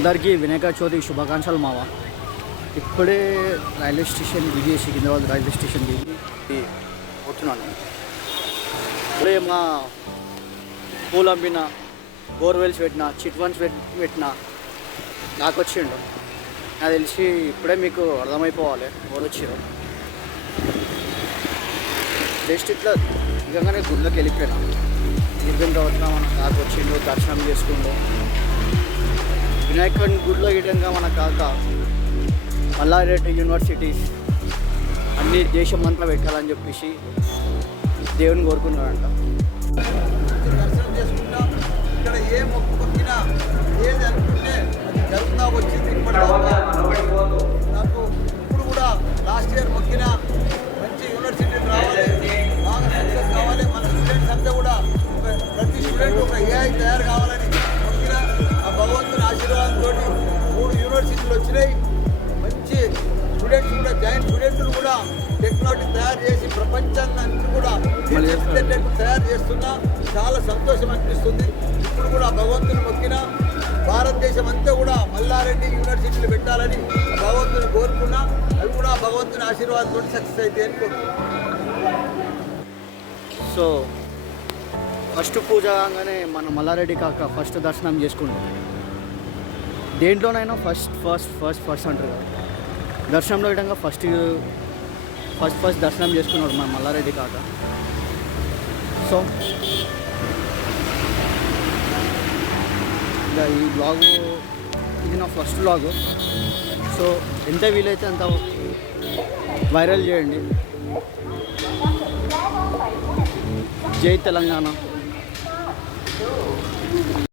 అందరికీ వినాయక చవితి శుభాకాంక్షలు మావ. ఇప్పుడే రైల్వే స్టేషన్ దిగి సికింద్రాబాద్ రైల్వే స్టేషన్ దిగి పోతున్నాను. ఇప్పుడే మా పూలు అమ్మిన, బోర్వెల్స్ పెట్టిన, చిట్ ఫండ్స్ పెట్టిన నాకు వచ్చిండు. నాకు తెలిసి ఇప్పుడే మీకు అర్థమైపోవాలి ఎవరు వచ్చారు. జస్ట్ ఇట్లా నిజంగానే గుళ్ళకి వెళ్ళిపోయినా. వెళ్ళిపోయిన తర్వాత మన కాక వచ్చిండు, దర్శనం చేసుకుంటూ వినాయకుని గుడిలో ఇటంగా మన కాక మల్లారెడ్డి యూనివర్సిటీస్ అన్ని దేశం అంతా పెట్టాలని చెప్పేసి దేవుని కోరుకున్నాడంట. దర్శనం చేసుకుంటాం. ఇక్కడ ఏ మొక్కు మొక్కినా ఏది అనుకుంటే అది జరుగుతా వచ్చింది. నాకు ఇప్పుడు కూడా లాస్ట్ ఇయర్ మొక్కిన మంచి యూనివర్సిటీకి రావాలి, బాగా సక్సెస్ కావాలి. మన స్టూడెంట్స్ అంతా కూడా ప్రతి స్టూడెంట్ ఒక ఏఐ తయారు కావాలని మొక్కిన ఆ భగవంతుని ఆశీర్వాదంతో 3 యూనివర్సిటీలు వచ్చినాయి. మంచి స్టూడెంట్స్ కూడా జాయింట్ స్టూడెంట్లు కూడా టెక్నాలజీ తయారు చేసి ప్రపంచాన్ని కూడా తయారు చేస్తున్నా చాలా సంతోషం అనిపిస్తుంది. ఇప్పుడు కూడా భగవంతుని మొక్కిన భారతదేశం అంతా కూడా మల్లారెడ్డి యూనివర్సిటీలు పెట్టాలని భగవంతుని కోరుకున్నా. అవి కూడా భగవంతుని ఆశీర్వాదంతో సక్సెస్ అయితే అని కోరుకున్నాను. సో ఫస్ట్ పూజ కాగానే మన మల్లారెడ్డి కాక ఫస్ట్ దర్శనం చేసుకుంటాం. దేంట్లోనైనా ఫస్ట్ అంటారు కదా, దర్శనంలో విధంగా ఫస్ట్ దర్శనం చేసుకున్నాడు మన మల్లారెడ్డి కాక. సో ఇంకా ఈ బ్లాగు ఇది నా ఫస్ట్ బ్లాగు. సో ఎంత వీలైతే అంత వైరల్ చేయండి. జై తెలంగాణ.